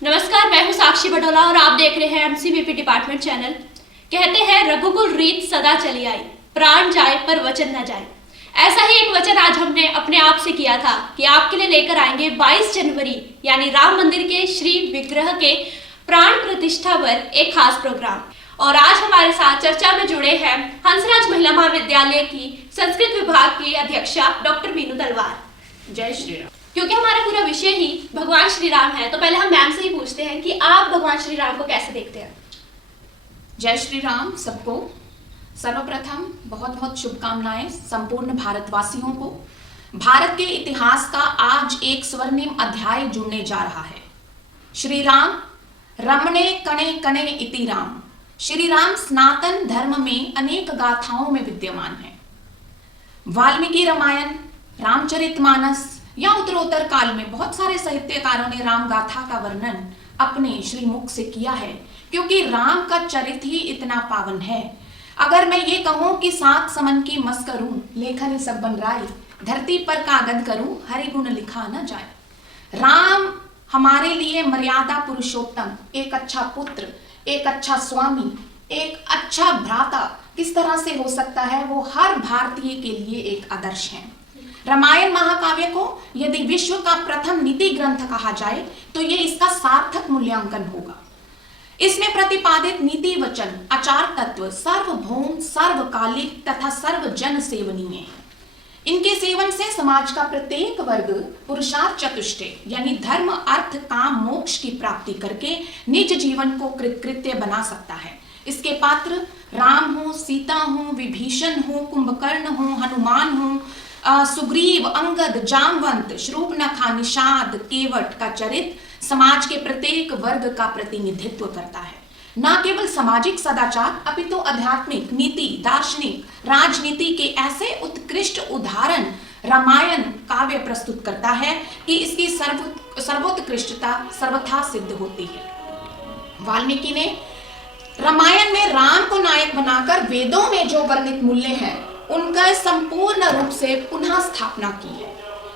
नमस्कार, मैं हूं साक्षी बडोला और आप देख रहे हैं एमसीबीपी डिपार्टमेंट चैनल। कहते हैं रघुकुल रीत सदा चली आई, प्राण जाए पर वचन न जाए। ऐसा ही एक वचन आज हमने अपने आप से किया था कि आपके लिए लेकर आएंगे 22 जनवरी यानी राम मंदिर के श्री विग्रह के प्राण प्रतिष्ठा पर एक खास प्रोग्राम। और आज हमारे साथ चर्चा में जुड़े हैं हंसराज महिला महाविद्यालय की संस्कृत विभाग की अध्यक्षा डॉक्टर मीनू तलवार। जय श्री राम। क्योंकि हमारा पूरा विषय ही भगवान श्री राम है, तो पहले हम मैम से ही पूछते हैं कि आप भगवान श्री राम को कैसे देखते हैं। जय श्री राम सबको। सर्वप्रथम बहुत बहुत शुभकामनाएं संपूर्ण भारतवासियों को। भारत के इतिहास का आज एक स्वर्णिम अध्याय जुड़ने जा रहा है। श्री राम रमणे कणे कणे इति राम। श्री राम सनातन धर्म में अनेक गाथाओं में विद्यमान है। वाल्मीकि रामायण, रामचरितमानस या उत्तरोत्तर काल में बहुत सारे साहित्यकारों ने राम गाथा का वर्णन अपने श्रीमुख से किया है, क्योंकि राम का चरित्र ही इतना पावन है। अगर मैं ये कहूं कि सात समन की मस करूं, लेखन सब बन राय, धरती पर कागज करूं, हरि गुण लिखा न जाए। राम हमारे लिए मर्यादा पुरुषोत्तम, एक अच्छा पुत्र, एक अच्छा स्वामी, एक अच्छा भ्राता किस तरह से हो सकता है, वो हर भारतीय के लिए एक आदर्श है। रामायण महाकाव्य को यदि विश्व का प्रथम नीति ग्रंथ कहा जाए तो ये इसका सार्थक मूल्यांकन होगा। इसमें प्रतिपादित नीति वचन, आचार तत्व सर्वभौम, सर्वकालिक तथा सर्वजन सेवनीय है। इनके सेवन से समाज का प्रत्येक वर्ग पुरुषार्थ चतुष्टय यानी धर्म, अर्थ, काम, मोक्ष की प्राप्ति करके निज जीवन को कृतकृत्य बना सकता है। इसके पात्र राम हो, सीता हो, विभीषण हो, कुंभकर्ण हो, हनुमान हो, सुग्रीव, अंगद, जामवंत, शूर्पणखा, निषाद, केवट का चरित्र समाज के प्रत्येक वर्ग का प्रतिनिधित्व करता है। न केवल सामाजिक सदाचार अपितु आध्यात्मिक, नीति, दार्शनिक, राजनीति के ऐसे उत्कृष्ट उदाहरण रामायण काव्य प्रस्तुत करता है कि इसकी सर्वोत्कृष्टता सर्वथा सिद्ध होती है। वाल्मीकि ने रामायण में राम को नायक बनाकर वेदों में जो वर्णित मूल्य हैं उनका संपूर्ण रूप से पुनः स्थापना की है।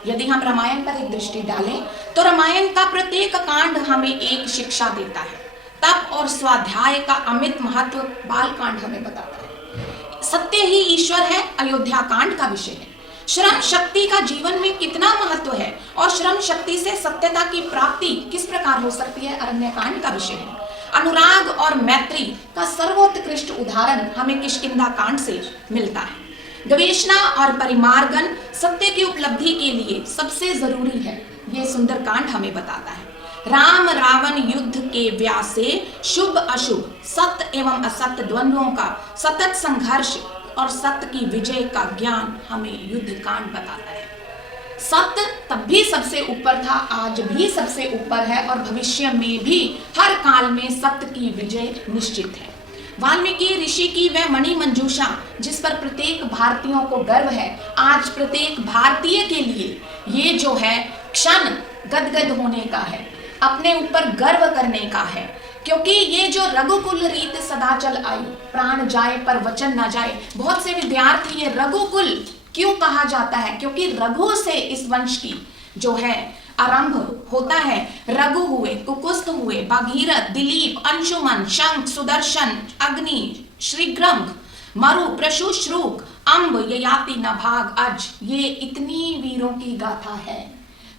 यदि हम रामायण पर एक दृष्टि डालें तो रामायण का प्रत्येक कांड हमें एक शिक्षा देता है। तप और स्वाध्याय का अमित महत्व बाल कांड हमें बताता है। सत्य ही ईश्वर है अयोध्या कांड का विषय है। श्रम शक्ति का जीवन में कितना महत्व है और श्रम शक्ति से सत्यता की प्राप्ति किस प्रकार हो सकती है अरण्य कांड का विषय है। अनुराग और मैत्री का सर्वोत्कृष्ट उदाहरण हमें किष्किंधा कांड से मिलता है। गवेषणा और परिमार्गन सत्य की उपलब्धि के लिए सबसे जरूरी है, ये सुंदर कांड हमें बताता है। राम रावण युद्ध के व्यासे शुभ अशुभ, सत्य एवं असत्य द्वंद्वों का सतत संघर्ष और सत्य की विजय का ज्ञान हमें युद्ध कांड बताता है। सत्य तब भी सबसे ऊपर था, आज भी सबसे ऊपर है और भविष्य में भी हर काल में सत्य की विजय निश्चित है। वाल्मीकि ऋषि की वह मणि मंजूषा जिस पर प्रत्येक भारतीयों को गर्व है, आज प्रत्येक भारतीय के लिए ये जो है क्षण गदगद होने का है, अपने ऊपर गर्व करने का है, क्योंकि ये जो रघुकुल रीत सदा चल आई, प्राण जाए पर वचन न जाए। बहुत से विद्यार्थी ये रघुकुल क्यों कहा जाता है, क्योंकि रघु से इस वंश की जो है आरंभ होता है। रघु हुए, कुकुस्त हुए, भागीरथ, दिलीप, अंशुमन, शंख, सुदर्शन, अग्नि, श्रीग्रंभ, मरु, प्रशु, श्रुक, अंब, ययाति, नभाग, अज, ये इतनी वीरों की गाथा है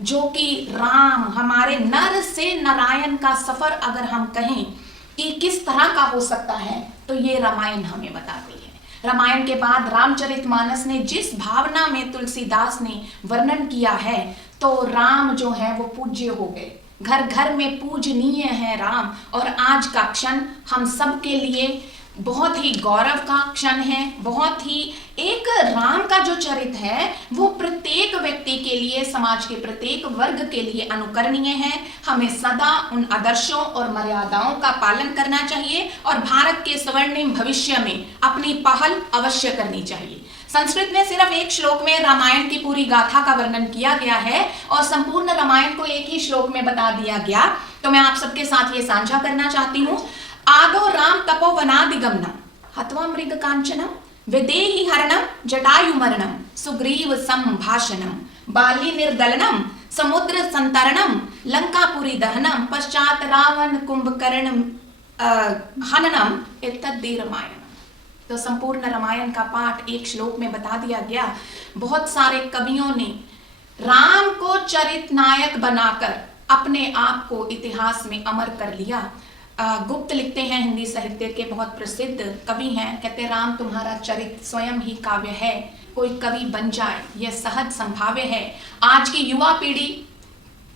जो कि राम हमारे नर से नारायण का सफर अगर हम कहें कि किस तरह का हो सकता है तो ये रामायण हमें बताती है। रामायण के बाद रामचरितमानस ने जिस भावना में तुलसीदास ने वर्णन किया है, तो राम जो है वो पूज्य हो गए, घर घर में पूजनीय है राम। और आज का क्षण हम सब के लिए बहुत ही गौरव का क्षण है। बहुत ही एक राम का जो चरित्र है वो प्रत्येक व्यक्ति के लिए, समाज के प्रत्येक वर्ग के लिए अनुकरणीय है। हमें सदा उन आदर्शों और मर्यादाओं का पालन करना चाहिए और भारत के स्वर्णिम भविष्य में अपनी पहल अवश्य करनी चाहिए। संस्कृत में सिर्फ एक श्लोक में रामायण की पूरी गाथा का वर्णन किया गया है और संपूर्ण रामायण को एक ही श्लोक में बता दिया गया। तो मैं आप सबके साथ ये साझा करना चाहती हूँ। आदो राम तपोवनादिगमनम हत्वा मृग कांचनम विदेहि हरणम जटायु मरणम सुग्रीव संभाषणम बाली निर्दलनम समुद्र संतरणम लंकापुरी दहनम पश्चात रावण कुंभकर्ण हननम इत्तद्दि रामायण। तो संपूर्ण रामायण का पाठ एक श्लोक में बता दिया गया। बहुत सारे कवियों ने राम को चरित नायक बनाकर अपने आप को इतिहास में अमर कर लिया। गुप्त लिखते हैं, हिंदी साहित्य के बहुत प्रसिद्ध कवि हैं, कहते राम तुम्हारा चरित स्वयं ही काव्य है, कोई कवि बन जाए यह सहज संभाव्य है। आज की युवा पीढ़ी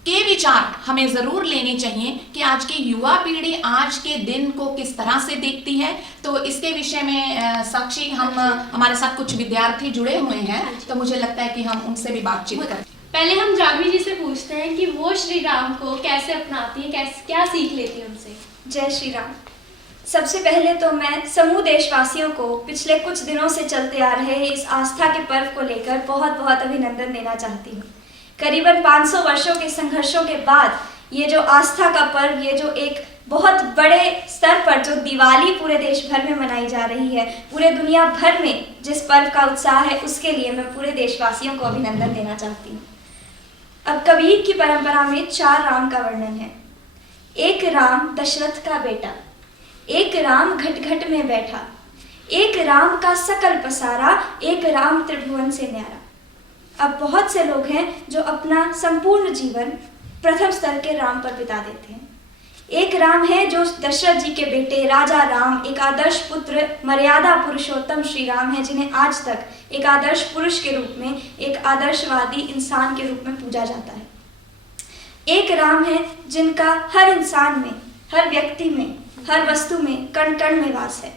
के विचार हमें जरूर लेने चाहिए कि आज की युवा पीढ़ी आज के दिन को किस तरह से देखती है। तो इसके विषय में साक्षी हमारे साथ कुछ विद्यार्थी जुड़े हुए हैं, तो मुझे लगता है कि हम उनसे भी बातचीत करें। पहले हम जाह्नवी जी से पूछते हैं कि वो श्री राम को कैसे अपनाती हैं, कैसे क्या सीख लेती हैं उनसे। जय श्री राम। सबसे पहले तो मैं समूह देशवासियों को पिछले कुछ दिनों से चलते आ रहे इस आस्था के पर्व को लेकर बहुत बहुत अभिनंदन देना चाहती हूँ। करीबन 500 वर्षों के संघर्षों के बाद ये जो आस्था का पर्व, ये जो एक बहुत बड़े स्तर पर जो दिवाली पूरे देश भर में मनाई जा रही है, पूरे दुनिया भर में जिस पर्व का उत्साह है, उसके लिए मैं पूरे देशवासियों को अभिनंदन देना चाहती हूँ। अब कबीर की परंपरा में 4 राम का वर्णन है। एक राम दशरथ का बेटा, एक राम घट घट में बैठा, एक राम का सकल पसारा, एक राम त्रिभुवन से न्यारा। अब बहुत से लोग हैं जो अपना संपूर्ण जीवन प्रथम स्तर के राम पर बिता देते हैं। एक राम है जो दशरथ जी के बेटे राजा राम, एक आदर्श पुत्र, मर्यादा पुरुषोत्तम श्री राम है, जिन्हें आज तक एक आदर्श पुरुष के रूप में, एक आदर्शवादी इंसान के रूप में पूजा जाता है। एक राम है जिनका हर इंसान में, हर व्यक्ति में, हर वस्तु में, कण कण में वास है।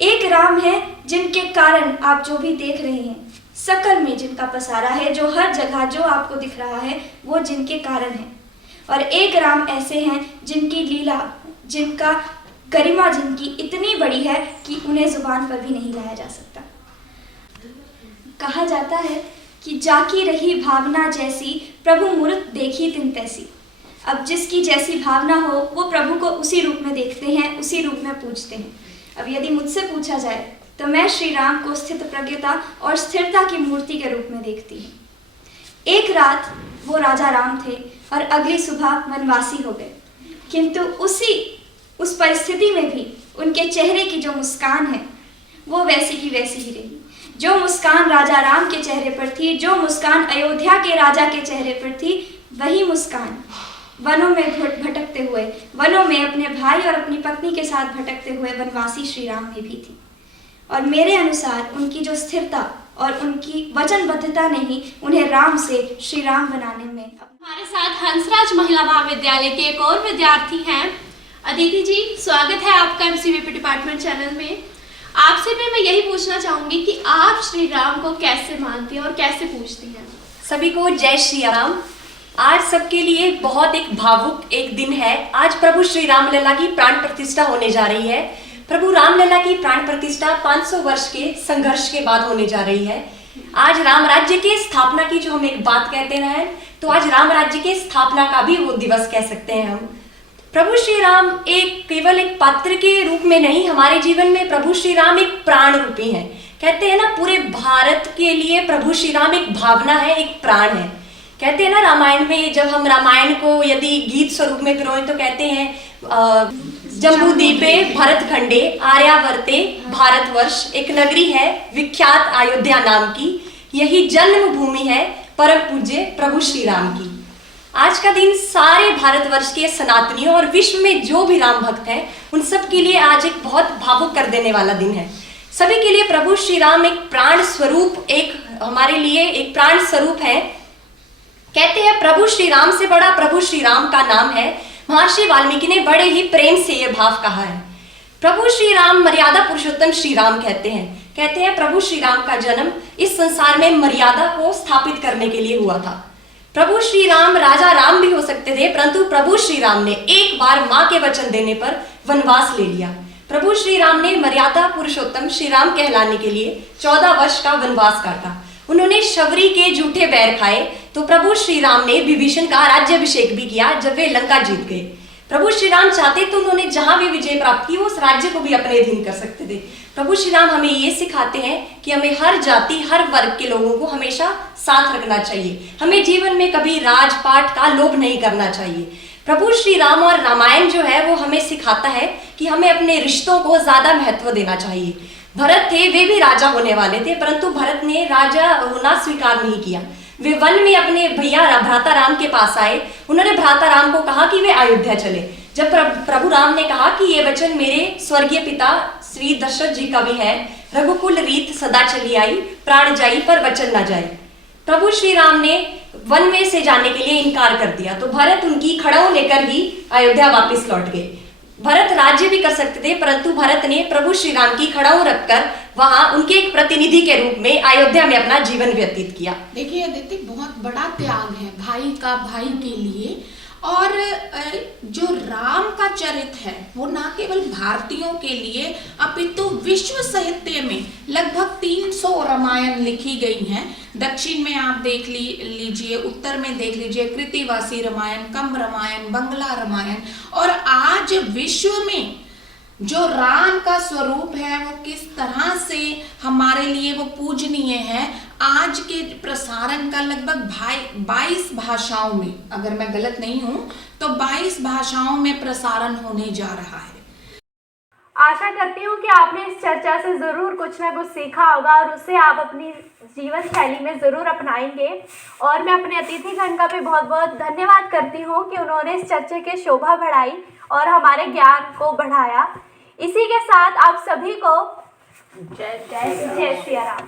एक राम है जिनके कारण आप जो भी देख रहे हैं, सकल में जिनका पसारा है, जो हर जगह जो आपको दिख रहा है वो जिनके कारण है। और एक राम ऐसे हैं जिनकी लीला, जिनका गरिमा, जिनकी इतनी बड़ी है कि उन्हें जुबान पर भी नहीं लाया जा सकता। कहा जाता है कि जाकी रही भावना जैसी, प्रभु मूरत देखी तिन तैसी। अब जिसकी जैसी भावना हो वो प्रभु को उसी रूप में देखते हैं, उसी रूप में पूजते हैं। अब यदि मुझसे पूछा जाए तो मैं श्री राम को स्थित प्रज्ञता और स्थिरता की मूर्ति के रूप में देखती हूँ। एक रात वो राजा राम थे और अगली सुबह वनवासी हो गए, किंतु उस परिस्थिति में भी उनके चेहरे की जो मुस्कान है वो वैसी की वैसी ही रही। जो मुस्कान राजा राम के चेहरे पर थी, जो मुस्कान अयोध्या के राजा के चेहरे पर थी, वही मुस्कान वनों में भटकते हुए, वनों में अपने भाई और अपनी पत्नी के साथ भटकते हुए वनवासी श्री राम में भी थी। और मेरे अनुसार उनकी जो स्थिरता और उनकी वचनबद्धता ने ही उन्हें राम से श्री राम बनाने में। हमारे साथ हंसराज महिला महाविद्यालय के एक और विद्यार्थी हैं, अदिति जी। स्वागत है आपका एमसीवीपी डिपार्टमेंट चैनल में। आपसे भी मैं यही पूछना चाहूंगी कि आप श्री राम को कैसे मानती हैं और कैसे पूजती हैं। सभी को जय श्री राम। आज सबके लिए बहुत एक भावुक एक दिन है। आज प्रभु श्री राम लला की प्राण प्रतिष्ठा होने जा रही है। प्रभु रामलला की प्राण प्रतिष्ठा 500 वर्ष के संघर्ष के बाद होने जा रही है। आज राम राज्य के स्थापना की जो हम एक बात कहते हैं, तो आज राम राज्य के स्थापना का भी वो दिवस कह सकते हैं हम। प्रभु श्री राम केवल एक पात्र के रूप में नहीं, हमारे जीवन में प्रभु श्री राम एक प्राण रूपी हैं। कहते हैं ना, पूरे भारत के लिए प्रभु श्री राम एक भावना है, एक प्राण है। कहते हैं ना, रामायण में जब हम रामायण को यदि गीत स्वरूप में पिरोएं तो कहते हैं जम्बूद्वीपे भरतखंडे आर्यावर्ते भारतवर्ष, एक नगरी है विख्यात अयोध्या नाम की, यही जन्म भूमि है परम पूज्य प्रभु श्री राम की। आज का दिन सारे भारतवर्ष के सनातनियों और विश्व में जो भी राम भक्त हैं उन सब के लिए आज एक बहुत भावुक कर देने वाला दिन है। सभी के लिए प्रभु श्री राम एक प्राण स्वरूप, एक हमारे लिए एक प्राण स्वरूप है। कहते हैं प्रभु श्री राम से बड़ा प्रभु श्री राम का नाम है। महर्षि वाल्मीकि ने बड़े ही प्रेम से यह भाव कहा है। प्रभु श्री राम मर्यादा पुरुषोत्तम श्री राम कहते हैं प्रभु श्री राम का जन्म इस संसार में मर्यादा को स्थापित करने के लिए हुआ था। प्रभु श्री राम राजा राम भी हो सकते थे, परंतु प्रभु श्री राम ने एक बार मां के वचन देने पर वनवास ले लिया। प्रभु श्री राम ने मर्यादा पुरुषोत्तम श्री राम कहलाने के लिए 14 वर्ष का वनवास काटा। उन्होंने शबरी के झूठे बैर खाए, तो प्रभु श्री राम ने विभीषण का राज्याभिषेक भी किया जब वे लंका जीत गए। प्रभु श्री राम चाहते तो उन्होंने जहां भी विजय प्राप्त की वो उस राज्य को भी अपने अधीन कर सकते थे। प्रभु श्री राम हमें ये सिखाते हैं कि हमें हर जाति हर वर्ग के लोगों को हमेशा साथ रखना चाहिए। हमें जीवन में कभी राजपाट का लोभ नहीं करना चाहिए। प्रभु श्री राम और रामायण जो है वो हमें सिखाता है कि हमें अपने रिश्तों को ज्यादा महत्व देना चाहिए। भरत थे, वे भी राजा होने वाले थे, परंतु भरत ने राजा होना स्वीकार नहीं किया। वे वन में अपने भैया भ्राता राम के पास आए। उन्होंने भ्राता राम को कहा कि वे अयोध्या चले। जब प्रभु राम ने कहा कि ये वचन मेरे स्वर्गीय पिता श्री दशरथ जी का भी है, रघुकुल रीत सदा चली आई, प्राण जाई पर वचन न जाए। प्रभु श्री राम ने वन में से जाने के लिए इनकार कर दिया, तो भरत उनकी खड़ाऊ लेकर ही अयोध्या वापस लौट गए। भरत राज्य भी कर सकते थे, परंतु भरत ने प्रभु श्री राम की खड़ाऊ रखकर वहां उनके एक प्रतिनिधि के रूप में अयोध्या में अपना जीवन व्यतीत किया। देखिए अदिति, बहुत बड़ा त्याग है भाई का भाई के लिए। और जो राम का चरित्र है वो न केवल भारतीयों के लिए अपितु विश्व साहित्य में लगभग 300 रामायण लिखी गई हैं। दक्षिण में आप देख लीजिए, उत्तर में देख लीजिए कृतिवासी रामायण, कंब रामायण, बंगला रामायण। और आज विश्व में जो राम का स्वरूप है वो किस तरह से हमारे लिए वो पूजनीय है। आज के प्रसारण का लगभग 22 भाषाओं में, अगर मैं गलत नहीं हूं तो 22 भाषाओं में प्रसारण होने जा रहा है। आशा करती हूँ कि आपने इस चर्चा से ज़रूर कुछ ना कुछ सीखा होगा और उसे आप अपनी जीवन शैली में ज़रूर अपनाएंगे। और मैं अपने अतिथिगण का भी बहुत बहुत धन्यवाद करती हूँ कि उन्होंने इस चर्चा की शोभा बढ़ाई और हमारे ज्ञान को बढ़ाया। इसी के साथ आप सभी को जय सिया राम।